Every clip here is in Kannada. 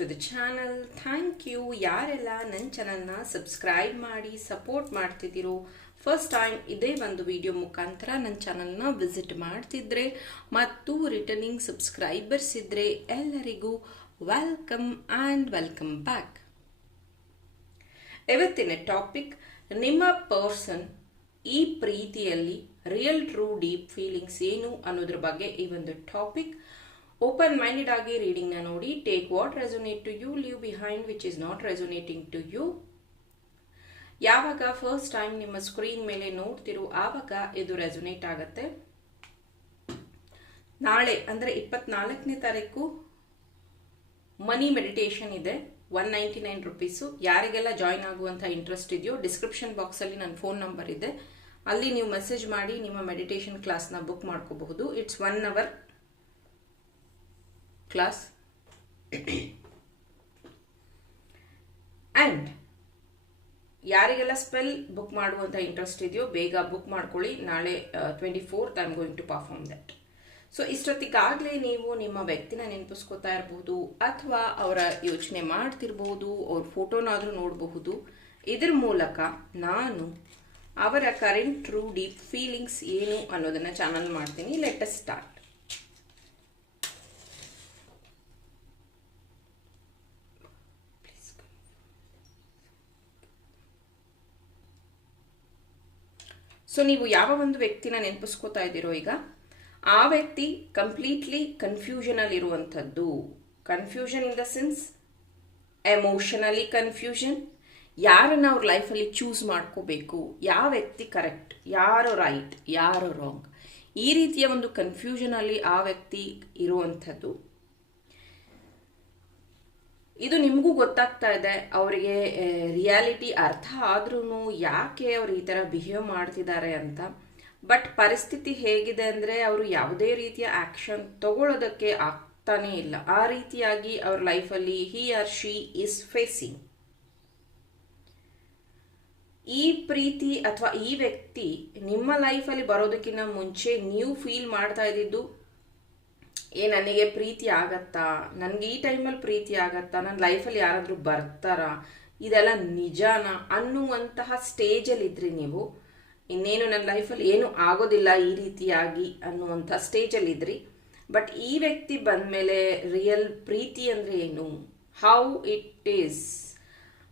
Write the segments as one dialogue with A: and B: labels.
A: To the channel thank you ಯಾರೆಲ್ಲ ನನ್ನ ಚಾನಲ್ನ ಸಬ್ಸ್ಕ್ರೈಬ್ ಮಾಡಿ ಸಪೋರ್ಟ್ ಮಾಡ್ತಿದ್ದೀರೋ ಫಸ್ಟ್ ಟೈಮ್ ಇದೇ ಒಂದು ವಿಡಿಯೋ ಮುಖಾಂತರ ನನ್ನ ಚಾನಲ್ನ ವಿಸಿಟ್ ಮಾಡ್ತಿದ್ರೆ, ಮತ್ತು ರಿಟರ್ನಿಂಗ್ ಸಬ್ಸ್ಕ್ರೈಬರ್ಸ್ ಇದ್ದರೆ ಎಲ್ಲರಿಗೂ ವೆಲ್ಕಮ್ ಆ್ಯಂಡ್ ವೆಲ್ಕಮ್ ಬ್ಯಾಕ್ ಇವತ್ತಿನ ಟಾಪಿಕ್ ನಿಮ್ಮ ಪರ್ಸನ್ ಈ ಪ್ರೀತಿಯಲ್ಲಿ ರಿಯಲ್ ಟ್ರೂ ಡೀಪ್ ಫೀಲಿಂಗ್ಸ್ ಏನು ಅನ್ನೋದ್ರ ಬಗ್ಗೆ ಈ ಒಂದು ಟಾಪಿಕ್ ಓಪನ್ ಮೈಂಡೆಡ್ ಆಗಿ ರೀಡಿಂಗ್ನ ನೋಡಿ. Take what resonate to you leave behind which is not resonating to you ಯಾವಾಗ ಫಸ್ಟ್ ಟೈಮ್ ನಿಮ್ಮ ಸ್ಕ್ರೀನ್ ಮೇಲೆ ನೋಡ್ತಿರೋ ಆವಾಗ ಇದು ರೆಸೊನೇಟ್ ಆಗುತ್ತೆ. ನಾಳೆ, ಅಂದರೆ ಇಪ್ಪತ್ನಾಲ್ಕನೇ ತಾರೀಕು, ಮನಿ ಮೆಡಿಟೇಷನ್ ಇದೆ. ಒನ್ ನೈಂಟಿ ನೈನ್ ರುಪೀಸು ಯಾರಿಗೆಲ್ಲ ಜಾಯ್ನ್ ಆಗುವಂಥ ಇಂಟ್ರೆಸ್ಟ್ ಇದೆಯೋ ಡಿಸ್ಕ್ರಿಪ್ಷನ್ ಬಾಕ್ಸಲ್ಲಿ ನನ್ನ ಫೋನ್ ನಂಬರ್ ಇದೆ. ಅಲ್ಲಿ ನೀವು ಮೆಸೇಜ್ ಮಾಡಿ ನಿಮ್ಮ ಮೆಡಿಟೇಷನ್ ಕ್ಲಾಸ್ನ ಬುಕ್ ಮಾಡ್ಕೋಬಹುದು. It's one hour class and ಯಾರಿಗೆಲ್ಲ ಸ್ಪೆಲ್ ಬುಕ್ ಮಾಡುವಂಥ ಇಂಟ್ರೆಸ್ಟ್ ಇದೆಯೋ ಬೇಗ ಬುಕ್ ಮಾಡ್ಕೊಳ್ಳಿ. ನಾಳೆ twenty fourth I am going to perform that so ಇಷ್ಟೊತ್ತಿಗಾಗಲೇ ನೀವು ನಿಮ್ಮ ವ್ಯಕ್ತಿನ ನೆನಪಿಸ್ಕೋತಾ ಇರಬಹುದು ಅಥವಾ ಅವರ ಯೋಚನೆ ಮಾಡ್ತಿರ್ಬೋದು ಅವ್ರ ಫೋಟೋನಾದರೂ ನೋಡಬಹುದು. ಇದ್ರ ಮೂಲಕ ನಾನು ಅವರ ಕರೆಂಟ್ ಟ್ರೂ ಡೀಪ್ ಫೀಲಿಂಗ್ಸ್ ಏನು ಅನ್ನೋದನ್ನು ಚಾನಲ್ ಮಾಡ್ತೀನಿ. ಲೆಟ್ ಅಸ್ ಸ್ಟಾರ್ಟ್ ಸೊ ನೀವು ಯಾವ ಒಂದು ವ್ಯಕ್ತಿನ ನೆನಪಿಸ್ಕೋತಾ ಇದ್ದೀರೋ ಈಗ, ಆ ವ್ಯಕ್ತಿ ಕಂಪ್ಲೀಟ್ಲಿ ಕನ್ಫ್ಯೂಷನ್ ಅಲ್ಲಿ ಇರುವಂಥದ್ದು. Confusion in the sense emotionally confusion ಯಾರನ್ನು ಅವ್ರ ಲೈಫಲ್ಲಿ ಚೂಸ್ ಮಾಡ್ಕೋಬೇಕು, ಯಾವ ವ್ಯಕ್ತಿ ಕರೆಕ್ಟ್ ಯಾರು ರೈಟ್ ಯಾರು ರಾಂಗ್ ಈ ರೀತಿಯ ಒಂದು ಕನ್ಫ್ಯೂಷನ್ ಅಲ್ಲಿ ಆ ವ್ಯಕ್ತಿ ಇರುವಂಥದ್ದು. ಇದು ನಿಮಗೂ ಗೊತ್ತಾಗ್ತಾ ಇದೆ, ಅವರಿಗೆ ರಿಯಾಲಿಟಿ ಅರ್ಥ ಆದ್ರೂ ಯಾಕೆ ಅವ್ರು ಈ ಥರ ಬಿಹೇವ್ ಮಾಡ್ತಿದ್ದಾರೆ ಅಂತ. ಬಟ್ ಪರಿಸ್ಥಿತಿ ಹೇಗಿದೆ ಅಂದರೆ ಅವರು ಯಾವುದೇ ರೀತಿಯ ಆಕ್ಷನ್ ತಗೊಳ್ಳೋದಕ್ಕೆ ಆಗ್ತಾನೇ ಇಲ್ಲ. ಆ ರೀತಿಯಾಗಿ ಅವ್ರ ಲೈಫಲ್ಲಿ he or she is facing ಈ ಪ್ರೀತಿ ಅಥವಾ ಈ ವ್ಯಕ್ತಿ ನಿಮ್ಮ ಲೈಫಲ್ಲಿ ಬರೋದಕ್ಕಿಂತ ಮುಂಚೆ ನೀವು ಫೀಲ್ ಮಾಡ್ತಾ ಇದ್ದಿದ್ದು ಏ, ನನಗೆ ಪ್ರೀತಿ ಆಗತ್ತಾ? ನನಗೆ ಈ ಟೈಮಲ್ಲಿ ಪ್ರೀತಿ ಆಗತ್ತಾ? ನನ್ನ ಲೈಫಲ್ಲಿ ಯಾರಾದರೂ ಬರ್ತಾರಾ? ಇದೆಲ್ಲ ನಿಜಾನ? ಅನ್ನುವಂತಹ ಸ್ಟೇಜಲ್ಲಿ ಇದ್ರಿ ನೀವು. ಇನ್ನೇನು ನನ್ನ ಲೈಫಲ್ಲಿ ಏನು ಆಗೋದಿಲ್ಲ ಈ ರೀತಿಯಾಗಿ ಅನ್ನುವಂಥ ಸ್ಟೇಜಲ್ಲಿ ಇದ್ರಿ. ಬಟ್ ಈ ವ್ಯಕ್ತಿ ಬಂದಮೇಲೆ ರಿಯಲ್ ಪ್ರೀತಿ ಅಂದರೆ ಏನು? How it is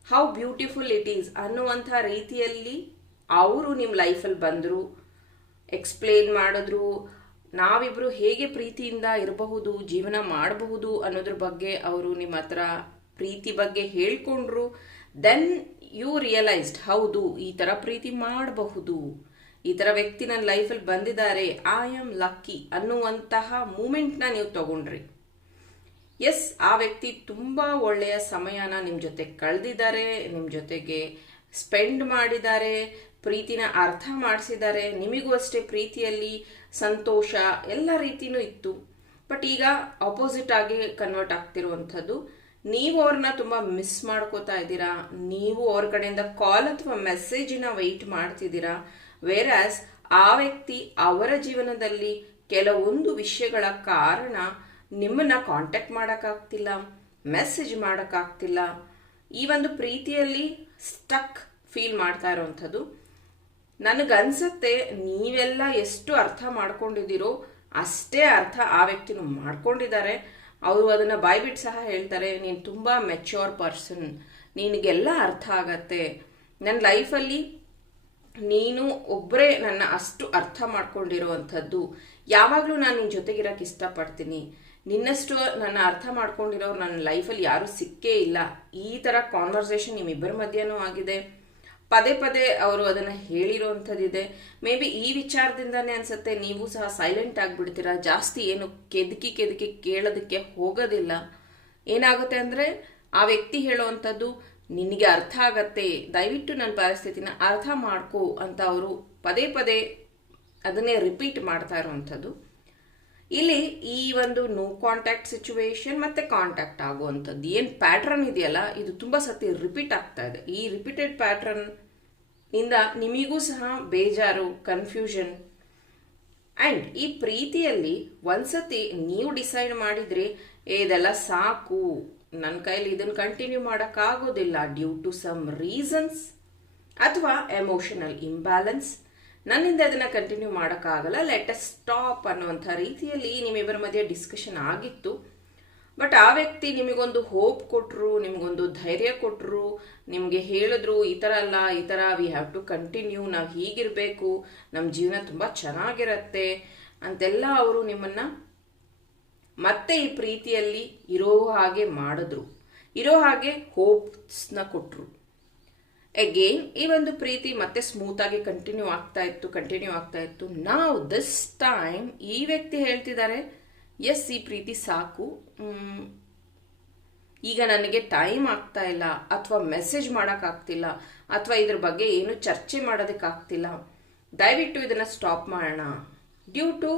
A: how beautiful it is ಅನ್ನುವಂಥ ರೀತಿಯಲ್ಲಿ ಅವರು ನಿಮ್ಮ ಲೈಫಲ್ಲಿ ಬಂದರು ಎಕ್ಸ್ಪ್ಲೇನ್ ಮಾಡಿದ್ರು ನಾವಿಬ್ರು ಹೇಗೆ ಪ್ರೀತಿಯಿಂದ ಇರಬಹುದು, ಜೀವನ ಮಾಡಬಹುದು ಅನ್ನೋದ್ರ ಬಗ್ಗೆ ಅವರು ನಿಮ್ಮ ಹತ್ರ ಪ್ರೀತಿ ಬಗ್ಗೆ ಹೇಳ್ಕೊಂಡ್ರು. ದೆನ್ ಯು ರಿಯಲೈಸ್ಡ್ ಹೌದು, ಈ ಥರ ಪ್ರೀತಿ ಮಾಡಬಹುದು. ಈ ಥರ ವ್ಯಕ್ತಿ ನನ್ನ ಲೈಫಲ್ಲಿ ಬಂದಿದ್ದಾರೆ ಐ ಆಮ್ ಲಕ್ಕಿ ಅನ್ನುವಂತಹ ಮೂಮೆಂಟ್ನ ನೀವು ತಗೊಂಡ್ರಿ. ಎಸ್ ಆ ವ್ಯಕ್ತಿ ತುಂಬ ಒಳ್ಳೆಯ ಸಮಯನ ನಿಮ್ಮ ಜೊತೆ ಕಳೆದಿದ್ದಾರೆ ನಿಮ್ಮ ಜೊತೆಗೆ ಸ್ಪೆಂಡ್ ಮಾಡಿದ್ದಾರೆ. ಪ್ರೀತಿನ ಅರ್ಥ ಮಾಡಿಸಿದ್ದಾರೆ. ನಿಮಗೂ ಅಷ್ಟೇ ಪ್ರೀತಿಯಲ್ಲಿ ಸಂತೋಷ ಎಲ್ಲ ರೀತಿನೂ ಇತ್ತು. ಬಟ್ ಈಗ ಆಪೋಸಿಟ್ ಆಗಿ ಕನ್ವರ್ಟ್ ಆಗ್ತಿರುವಂಥದ್ದು. ನೀವು ಅವ್ರನ್ನ ತುಂಬ ಮಿಸ್ ಮಾಡ್ಕೋತಾ ಇದ್ದೀರಾ? ನೀವು ಅವ್ರ ಕಡೆಯಿಂದ ಕಾಲ್ ಅಥವಾ ಮೆಸೇಜಿನ ವೆಯ್ಟ್ ಮಾಡ್ತಿದ್ದೀರಾ? ವೇರಾಸ್ ಆ ವ್ಯಕ್ತಿ ಅವರ ಜೀವನದಲ್ಲಿ ಕೆಲವೊಂದು ವಿಷಯಗಳ ಕಾರಣ ನಿಮ್ಮನ್ನ ಕಾಂಟ್ಯಾಕ್ಟ್ ಮಾಡೋಕ್ಕಾಗ್ತಿಲ್ಲ ಮೆಸೇಜ್ ಮಾಡೋಕ್ಕಾಗ್ತಿಲ್ಲ. ಈ ಒಂದು ಪ್ರೀತಿಯಲ್ಲಿ ಸ್ಟಕ್ ಫೀಲ್ ಮಾಡ್ತಾ ಇರೋವಂಥದ್ದು. ನನಗನ್ಸುತ್ತೆ ನೀವೆಲ್ಲ ಎಷ್ಟು ಅರ್ಥ ಮಾಡ್ಕೊಂಡಿದ್ದೀರೋ ಅಷ್ಟೇ ಅರ್ಥ ಆ ವ್ಯಕ್ತಿನೂ ಮಾಡ್ಕೊಂಡಿದ್ದಾರೆ. ಅವರು ಅದನ್ನು ಬಾಯ್ಬಿಟ್ಟು ಸಹ ಹೇಳ್ತಾರೆ, ನೀನು ತುಂಬ ಮೆಚ್ಯೂರ್ ಪರ್ಸನ್ ನಿನಗೆಲ್ಲ ಅರ್ಥ ಆಗತ್ತೆ. ನನ್ನ ಲೈಫಲ್ಲಿ ನೀನು ಒಬ್ಬರೇ ನನ್ನ ಅಷ್ಟು ಅರ್ಥ ಮಾಡ್ಕೊಂಡಿರೋವಂಥದ್ದು ಯಾವಾಗಲೂ ನಾನು ನಿನ್ನ ಜೊತೆಗಿರೋಕೆ ಇಷ್ಟಪಡ್ತೀನಿ. ನಿನ್ನಷ್ಟು ನನ್ನ ಅರ್ಥ ಮಾಡ್ಕೊಂಡಿರೋರು ನನ್ನ ಲೈಫಲ್ಲಿ ಯಾರೂ ಸಿಕ್ಕೇ ಇಲ್ಲ. ಈ ಥರ ಕಾನ್ವರ್ಸೇಷನ್ ನಿಮ್ಮಿಬ್ಬರ ಮಧ್ಯನೂ ಆಗಿದೆ. ಪದೇ ಪದೇ ಅವರು ಅದನ್ನು ಹೇಳಿರೋವಂಥದ್ದಿದೆ ಮೇ ಬಿ ಈ ವಿಚಾರದಿಂದನೇ ಅನ್ಸುತ್ತೆ, ನೀವು ಸಹ ಸೈಲೆಂಟ್ ಆಗಿಬಿಡ್ತೀರಾ, ಜಾಸ್ತಿ ಏನು ಕೆದಕಿ ಕೆದಕಿ ಕೇಳೋದಕ್ಕೆ ಹೋಗೋದಿಲ್ಲ. ಏನಾಗುತ್ತೆ ಅಂದರೆ, ಆ ವ್ಯಕ್ತಿ ಹೇಳೋವಂಥದ್ದು ನಿನಗೆ ಅರ್ಥ ಆಗತ್ತೆ, ದಯವಿಟ್ಟು ನನ್ನ ಪರಿಸ್ಥಿತಿನ ಅರ್ಥ ಮಾಡ್ಕೋ ಅಂತ ಅವರು ಪದೇ ಪದೇ ಅದನ್ನೇ ರಿಪೀಟ್ ಮಾಡ್ತಾ ಇರುವಂಥದ್ದು. ಇಲ್ಲಿ ಈ ಒಂದು ನೋ ಕಾಂಟ್ಯಾಕ್ಟ್ ಸಿಚುವೇಶನ್ ಮತ್ತೆ ಕಾಂಟ್ಯಾಕ್ಟ್ ಆಗುವಂಥದ್ದು. ಏನು ಪ್ಯಾಟ್ರನ್ ಇದೆಯಲ್ಲ, ಇದು ತುಂಬ ಸತಿ ರಿಪೀಟ್ ಆಗ್ತಾ ಇದೆ. ಈ ರಿಪೀಟೆಡ್ ಪ್ಯಾಟ್ರನ್ ಇಂದ ನಿಮಗೂ ಸಹ ಬೇಜಾರು ಕನ್ಫ್ಯೂಷನ್ ಆ್ಯಂಡ್ ಈ ಪ್ರೀತಿಯಲ್ಲಿ ಒಂದ್ಸತಿ ನೀವು ಡಿಸೈಡ್ ಮಾಡಿದರೆ ಇದೆಲ್ಲ ಸಾಕು. ನನ್ನ ಕೈಯಲ್ಲಿ ಇದನ್ನು ಕಂಟಿನ್ಯೂ ಮಾಡೋಕ್ಕಾಗೋದಿಲ್ಲ ಡ್ಯೂ ಟು ಸಮ್ ರೀಸನ್ಸ್ ಅಥವಾ ಎಮೋಷನಲ್ ಇಂಬ್ಯಾಲೆನ್ಸ್ ನನ್ನಿಂದ ಅದನ್ನು ಕಂಟಿನ್ಯೂ ಮಾಡೋಕ್ಕಾಗಲ್ಲ. ಅಸ್ ಸ್ಟಾಪ್ ಅನ್ನುವಂಥ ರೀತಿಯಲ್ಲಿ ನಿಮ್ಮಿಬ್ಬರ ಮಧ್ಯೆ ಡಿಸ್ಕಷನ್ ಆಗಿತ್ತು. ಬಟ್ ಆ ವ್ಯಕ್ತಿ ನಿಮಗೊಂದು ಹೋಪ್ ಕೊಟ್ಟರು ನಿಮಗೊಂದು ಧೈರ್ಯ ಕೊಟ್ಟರು ನಿಮಗೆ ಹೇಳಿದ್ರು, ಈ ಥರ ಅಲ್ಲ, ಈ ಥರ ವಿ ಹ್ಯಾವ್ ಟು ಕಂಟಿನ್ಯೂ ನಾವು ಹೀಗಿರಬೇಕು ನಮ್ಮ ಜೀವನ ತುಂಬ ಚೆನ್ನಾಗಿರತ್ತೆ ಅಂತೆಲ್ಲ ಅವರು ನಿಮ್ಮನ್ನು ಮತ್ತೆ ಈ ಪ್ರೀತಿಯಲ್ಲಿ ಇರೋ ಹಾಗೆ ಮಾಡಿದ್ರು. ಇರೋ ಹಾಗೆ ಹೋಪ್ಸ್ನ ಕೊಟ್ಟರು ಅಗೇನ್ ಈ ಒಂದು ಪ್ರೀತಿ ಮತ್ತೆ ಸ್ಮೂತ್ ಆಗಿ ಕಂಟಿನ್ಯೂ ಆಗ್ತಾ ಇತ್ತು ಕಂಟಿನ್ಯೂ ಆಗ್ತಾ ಇತ್ತು. ನಾವು ದಿಸ್ ಟೈಮ್ ಈ ವ್ಯಕ್ತಿ ಹೇಳ್ತಿದ್ದಾರೆ ಎಸ್ ಈ ಪ್ರೀತಿ ಸಾಕು. ಈಗ ನನಗೆ ಟೈಮ್ ಆಗ್ತಾ ಇಲ್ಲ ಅಥವಾ ಮೆಸೇಜ್ ಮಾಡೋಕ್ಕಾಗ್ತಿಲ್ಲ ಅಥವಾ ಇದ್ರ ಬಗ್ಗೆ ಏನು ಚರ್ಚೆ ಮಾಡೋದಕ್ಕಾಗ್ತಿಲ್ಲ ದಯವಿಟ್ಟು ಇದನ್ನು ಸ್ಟಾಪ್ ಮಾಡೋಣ. ಡ್ಯೂ ಟು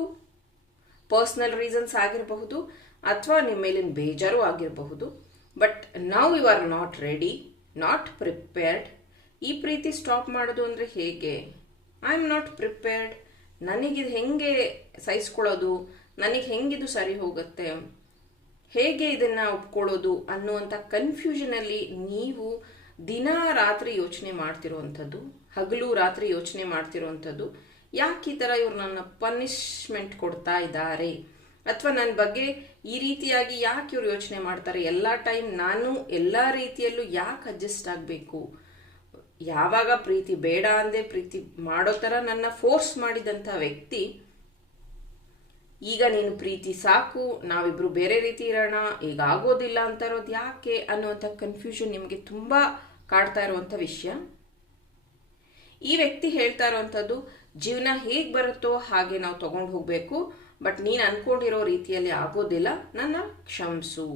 A: ಪರ್ಸ್ನಲ್ ರೀಸನ್ಸ್ ಆಗಿರಬಹುದು ಅಥವಾ ನಿಮ್ಮ ಮೇಲಿನ ಬೇಜಾರು ಆಗಿರಬಹುದು. But now you are not ready not prepared ಈ ಪ್ರೀತಿ ಸ್ಟಾಪ್ ಮಾಡೋದು ಅಂದರೆ ಹೇಗೆ? ಐ ಆಮ್ ನಾಟ್ ಪ್ರಿಪೇರ್ಡ್ ನನಗಿದು ಹೆಂಗೆ ಸಹಿಸ್ಕೊಳ್ಳೋದು? ನನಗೆ ಹೆಂಗಿದು ಸರಿ ಹೋಗುತ್ತೆ? ಹೇಗೆ ಇದನ್ನು ಒಪ್ಕೊಳ್ಳೋದು ಅನ್ನುವಂಥ ಕನ್ಫ್ಯೂಷನಲ್ಲಿ ನೀವು ದಿನ ರಾತ್ರಿ ಯೋಚನೆ ಮಾಡ್ತಿರುವಂಥದ್ದು, ಹಗಲು ರಾತ್ರಿ ಯೋಚನೆ ಮಾಡ್ತಿರುವಂಥದ್ದು, ಯಾಕೆ ಈ ಥರ ಇವ್ರು ನನ್ನ ಪನಿಷ್ಮೆಂಟ್ ಕೊಡ್ತಾ ಇದ್ದಾರೆ? ಅಥವಾ ನನ್ನ ಬಗ್ಗೆ ಈ ರೀತಿಯಾಗಿ ಯಾಕೆ ಇವ್ರು ಯೋಚನೆ ಮಾಡ್ತಾರೆ? ಎಲ್ಲ ಟೈಮ್ ನಾನು ಎಲ್ಲ ರೀತಿಯಲ್ಲೂ ಯಾಕೆ ಅಡ್ಜಸ್ಟ್ ಆಗಬೇಕು? ಯಾವಾಗ ಪ್ರೀತಿ ಬೇಡ ಅಂದೆ ಪ್ರೀತಿ ಮಾಡೋ ಥರ ನನ್ನ ಫೋರ್ಸ್ ಮಾಡಿದಂಥ ವ್ಯಕ್ತಿ, ಈಗ ನೀನು ಪ್ರೀತಿ ಸಾಕು, ನಾವಿಬ್ರು ಬೇರೆ ರೀತಿ ಇರೋಣ, ಈಗ ಆಗೋದಿಲ್ಲ ಅಂತ ಇರೋದು ಯಾಕೆ ಅನ್ನುವಂಥ ಕನ್ಫ್ಯೂಷನ್ ನಿಮಗೆ ತುಂಬ ಕಾಡ್ತಾ ಇರುವಂಥ ವಿಷಯ. ಈ ವ್ಯಕ್ತಿ ಹೇಳ್ತಾ ಇರುವಂಥದ್ದು, ಜೀವನ ಹೇಗೆ ಬರುತ್ತೋ ಹಾಗೆ ನಾವು ತಗೊಂಡು ಹೋಗಬೇಕು, ಬಟ್ ನೀನು ಅನ್ಕೊಂಡಿರೋ ರೀತಿಯಲ್ಲಿ ಆಗೋದಿಲ್ಲ, ನನ್ನ ಕ್ಷಮಿಸು.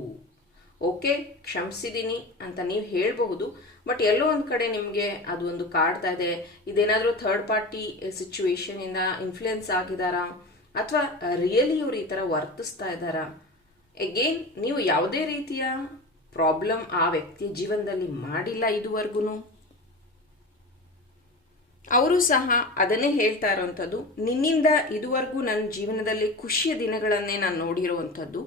A: ಓಕೆ ಕ್ಷಮಿಸಿದ್ದೀನಿ ಅಂತ ನೀವು ಹೇಳಬಹುದು, ಬಟ್ ಎಲ್ಲೋ ಒಂದು ಕಡೆ ನಿಮಗೆ ಅದು ಒಂದು ಕಾಡ್ತಾ ಇದೆ. ಇದೇನಾದರೂ ಥರ್ಡ್ ಪಾರ್ಟಿ ಸಿಚುವೇಶನಿಂದ ಇನ್ಫ್ಲುಯೆನ್ಸ್ ಆಗಿದಾರಾ? ಅಥವಾ ರಿಯಲಿ ಇವ್ರು ಈ ಥರ ವರ್ತಿಸ್ತಾ ಇದ್ದಾರಾ ಎಗೇನ್ ನೀವು ಯಾವುದೇ ರೀತಿಯ ಪ್ರಾಬ್ಲಮ್ ಆ ವ್ಯಕ್ತಿಯ ಜೀವನದಲ್ಲಿ ಮಾಡಿಲ್ಲ ಇದುವರೆಗೂ ಅವರು ಸಹ ಅದನ್ನೇ ಹೇಳ್ತಾ ಇರೋವಂಥದ್ದು ನಿನ್ನಿಂದ ಇದುವರೆಗೂ ನನ್ನ ಜೀವನದಲ್ಲಿ ಖುಷಿಯ ದಿನಗಳನ್ನೇ ನಾನು ನೋಡಿರುವಂಥದ್ದು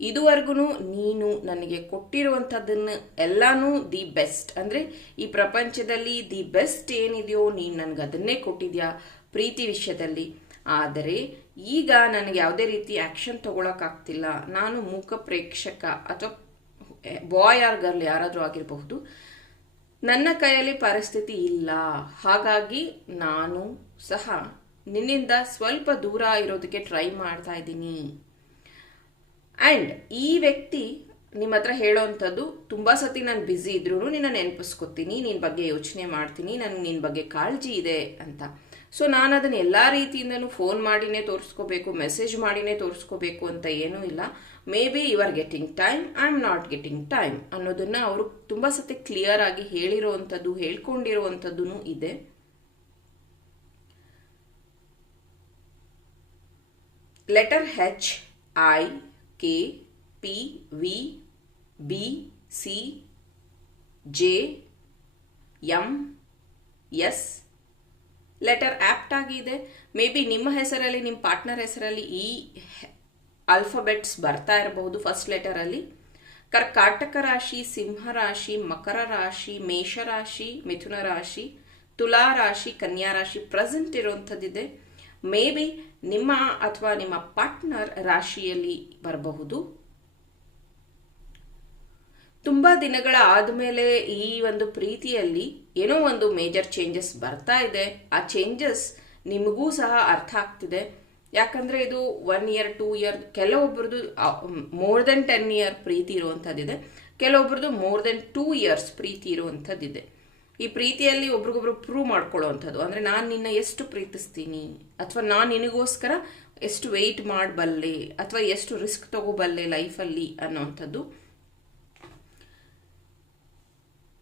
A: ಇದುವರೆಗೂ ನೀನು ನನಗೆ ಕೊಟ್ಟಿರುವಂಥದ್ದನ್ನು ಎಲ್ಲಾನು ದಿ ಬೆಸ್ಟ್ ಅಂದರೆ ಈ ಪ್ರಪಂಚದಲ್ಲಿ ದಿ ಬೆಸ್ಟ್ ಏನಿದೆಯೋ ನೀನು ನನಗೆ ಅದನ್ನೇ ಕೊಟ್ಟಿದ್ಯಾ ಪ್ರೀತಿ ವಿಷಯದಲ್ಲಿ. ಆದರೆ ಈಗ ನನಗೆ ಯಾವುದೇ ರೀತಿ ಆ್ಯಕ್ಷನ್ ತಗೊಳಕ್ಕಾಗ್ತಿಲ್ಲ. ನಾನು ಮೂಕ ಪ್ರೇಕ್ಷಕ ಅಥವಾ ಬಾಯ್ ಆರ್ ಗರ್ಲ್ ಯಾರಾದರೂ ಆಗಿರಬಹುದು. ನನ್ನ ಕೈಯಲ್ಲಿ ಪರಿಸ್ಥಿತಿ ಇಲ್ಲ. ಹಾಗಾಗಿ ನಾನು ಸಹ ನಿನ್ನಿಂದ ಸ್ವಲ್ಪ ದೂರ ಇರೋದಕ್ಕೆ ಟ್ರೈ ಮಾಡ್ತಾ ಇದ್ದೀನಿ. ಆ್ಯಂಡ್ ಈ ವ್ಯಕ್ತಿ ನಿಮ್ಮ ಹತ್ರ ಹೇಳೋವಂಥದ್ದು ತುಂಬ ಸತಿ ನಾನು ಬ್ಯುಸಿ ಇದ್ರೂ ನಿನ್ನ ನೆನಪಿಸ್ಕೊತೀನಿ ನಿನ್ನ ಬಗ್ಗೆ ಯೋಚನೆ ಮಾಡ್ತೀನಿ, ನನಗೆ ನಿನ್ನ ಬಗ್ಗೆ ಕಾಳಜಿ ಇದೆ ಅಂತ. ಸೊ ನಾನು ಅದನ್ನು ಎಲ್ಲ ರೀತಿಯಿಂದನೂ ಫೋನ್ ಮಾಡಿನೇ ತೋರಿಸ್ಕೋಬೇಕು ಮೆಸೇಜ್ ಮಾಡಿನೇ ತೋರಿಸ್ಕೋಬೇಕು ಅಂತ ಏನೂ ಇಲ್ಲ. Maybe you are getting time I am not getting time ಅನ್ನೋದನ್ನು ಅವರು ತುಂಬ ಸತಿ ಕ್ಲಿಯರ್ ಆಗಿ ಹೇಳಿರೋವಂಥದ್ದು ಹೇಳ್ಕೊಂಡಿರುವಂಥದ್ದು ಇದೆ. Letter H I K P V B C J M S letter apt ಆಗಿದೆ ಮೇ ಬಿ ನಿಮ್ಮ ಹೆಸರಲ್ಲಿ, ನಿಮ್ಮ ಪಾರ್ಟ್ನರ್ ಹೆಸರಲ್ಲಿ ಈ ಆಲ್ಫಬೆಟ್ಸ್ ಬರ್ತಾ ಇರಬಹುದು ಫಸ್ಟ್ ಲೆಟರಲ್ಲಿ ಕರ್ಕಾಟಕ ರಾಶಿ, ಸಿಂಹ ರಾಶಿ, ಮಕರ ರಾಶಿ ಮೇಷರಾಶಿ ಮಿಥುನ ರಾಶಿ, ತುಲಾ ರಾಶಿ, ಕನ್ಯಾ ರಾಶಿ ಪ್ರೆಸೆಂಟ್ ಇರುವಂಥದ್ದಿದೆ. ಮೇ ಬಿ ನಿಮ್ಮ ಅಥವಾ ನಿಮ್ಮ ಪಾರ್ಟ್ನರ್ ರಾಶಿಯಲ್ಲಿ ಬರಬಹುದು. ತುಂಬಾ ದಿನಗಳ ಆದಮೇಲೆ ಈ ಒಂದು ಪ್ರೀತಿಯಲ್ಲಿ ಏನೋ ಒಂದು ಮೇಜರ್ ಚೇಂಜಸ್ ಬರ್ತಾ ಇದೆ. ಆ ಚೇಂಜಸ್ ನಿಮಗೂ ಸಹ ಅರ್ಥ ಆಗ್ತಿದೆ. ಯಾಕಂದ್ರೆ ಇದು ಒನ್ ಇಯರ್ ಟೂ ಇಯರ್ ಕೆಲವೊಬ್ರದ್ದು ಮೋರ್ ದೆನ್ ಟೆನ್ ಇಯರ್ ಪ್ರೀತಿ ಇರುವಂಥದ್ದಿದೆ. ಕೆಲವೊಬ್ಬರದು ಮೋರ್ ದೆನ್ ಟೂ ಇಯರ್ಸ್ ಪ್ರೀತಿ ಇರುವಂಥದ್ದಿದೆ. ಈ ಪ್ರೀತಿಯಲ್ಲಿ ಒಬ್ರಿಗೊಬ್ರು ಪ್ರೂವ್ ಮಾಡ್ಕೊಳ್ಳೋವಂಥದ್ದು. ಅಂದರೆ ನಾನು ನಿನ್ನ ಎಷ್ಟು ಪ್ರೀತಿಸ್ತೀನಿ? ಅಥವಾ ನಾನು ನಿನಗೋಸ್ಕರ ಎಷ್ಟು ವೆಯ್ಟ್ ಮಾಡಬಲ್ಲೆ? ಅಥವಾ ಎಷ್ಟು ರಿಸ್ಕ್ ತಗೋಬಲ್ಲೆ ಲೈಫಲ್ಲಿ ಅನ್ನೋವಂಥದ್ದು.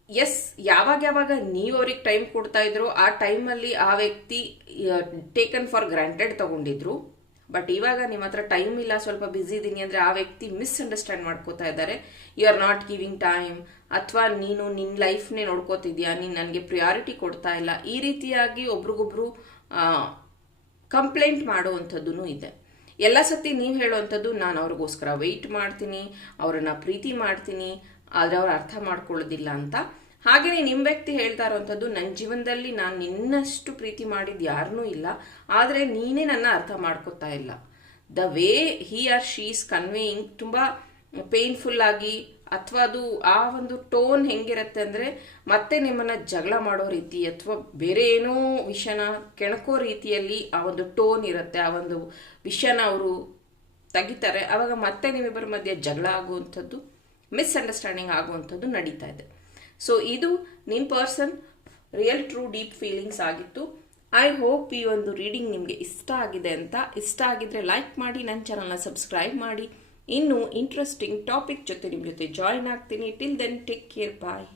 A: ಎಸ್ ಯಾವಾಗ ಯಾವಾಗ ನೀವು ಅವ್ರಿಗೆ ಟೈಮ್ ಕೊಡ್ತಾ ಇದ್ರು, ಆ ಟೈಮಲ್ಲಿ ಆ ವ್ಯಕ್ತಿ ಟೇಕನ್ ಫಾರ್ ಗ್ರಾಂಟೆಡ್ ತಗೊಂಡಿದ್ರು. ಬಟ್ ಇವಾಗ ನಿಮ್ಮ ಹತ್ರ ಟೈಮ್ ಇಲ್ಲ, ಸ್ವಲ್ಪ ಬ್ಯುಸಿ ಇದ್ದೀನಿ ಅಂದರೆ ಆ ವ್ಯಕ್ತಿ ಮಿಸ್ಅಂಡರ್ಸ್ಟ್ಯಾಂಡ್ ಮಾಡ್ಕೋತಾ ಇದ್ದಾರೆ. You are not giving time ಅಥವಾ ನೀನು ನಿನ್ನ ಲೈಫ್ನೇ ನೋಡ್ಕೋತಿದ್ಯಾ? ನೀನು ನನಗೆ ಪ್ರಿಯಾರಿಟಿ ಕೊಡ್ತಾ ಇಲ್ಲ. ಈ ರೀತಿಯಾಗಿ ಒಬ್ರಿಗೊಬ್ರು ಕಂಪ್ಲೇಂಟ್ ಮಾಡುವಂಥದ್ದು ಇದೆ. ಎಲ್ಲ ಸತಿ ನೀವು ಹೇಳುವಂಥದ್ದು ನಾನು ಅವ್ರಿಗೋಸ್ಕರ ವೆಯ್ಟ್ ಮಾಡ್ತೀನಿ, ಅವರನ್ನು ಪ್ರೀತಿ ಮಾಡ್ತೀನಿ, ಆದರೆ ಅವ್ರು ಅರ್ಥ ಮಾಡ್ಕೊಳ್ಳೋದಿಲ್ಲ ಅಂತ. ಹಾಗೆಯೇ ನಿಮ್ಮ ವ್ಯಕ್ತಿ ಹೇಳ್ತಾ ಇರೋವಂಥದ್ದು ನನ್ನ ಜೀವನದಲ್ಲಿ ನಾನು ನಿನ್ನಷ್ಟು ಪ್ರೀತಿ ಮಾಡಿದ್ದು ಯಾರನ್ನೂ ಇಲ್ಲ, ಆದರೆ ನೀನೇ ನನ್ನ ಅರ್ಥ ಮಾಡ್ಕೊತಾ ಇಲ್ಲ. The way he or she's conveying ತುಂಬ ಪೇನ್ಫುಲ್ ಆಗಿ, ಅಥವಾ ಅದು ಆ ಒಂದು ಟೋನ್ ಹೆಂಗಿರುತ್ತೆ ಅಂದರೆ ಮತ್ತೆ ನಿಮ್ಮನ್ನ ಜಗಳ ಮಾಡೋ ರೀತಿ ಅಥವಾ ಬೇರೆ ಏನೋ ವಿಷಯನ ಕೆಣಕೋ ರೀತಿಯಲ್ಲಿ ಆ ಒಂದು ಟೋನ್ ಇರುತ್ತೆ, ಆ ಒಂದು ವಿಷಯನ ಅವರು ತೆಗಿತಾರೆ. ಆವಾಗ ಮತ್ತೆ ನಿಮ್ಮಿಬ್ಬರ ಮಧ್ಯೆ ಜಗಳ ಆಗುವಂಥದ್ದು, ಮಿಸ್ಅಂಡರ್ಸ್ಟ್ಯಾಂಡಿಂಗ್ ಆಗುವಂಥದ್ದು ನಡೀತಾ ಇದೆ. ಸೊ ಇದು ನಿಮ್ಮ person real true deep feelings ಆಗಿತ್ತು. ಐ ಹೋಪ್ ಈ ಒಂದು ರೀಡಿಂಗ್ ನಿಮಗೆ ಇಷ್ಟ ಆಗಿದೆ ಅಂತ. ಇಷ್ಟ ಆಗಿದ್ರೆ ಲೈಕ್ ಮಾಡಿ ನನ್ನ ಚಾನಲ್ನ ಸಬ್ಸ್ಕ್ರೈಬ್ ಮಾಡಿ. ಇನ್ನೂ ಇಂಟ್ರೆಸ್ಟಿಂಗ್ ಟಾಪಿಕ್ ಜೊತೆ ನಿಮ್ಮ ಜೊತೆ ಜಾಯಿನ್ ಆಗ್ತೀನಿ. Till then take care bye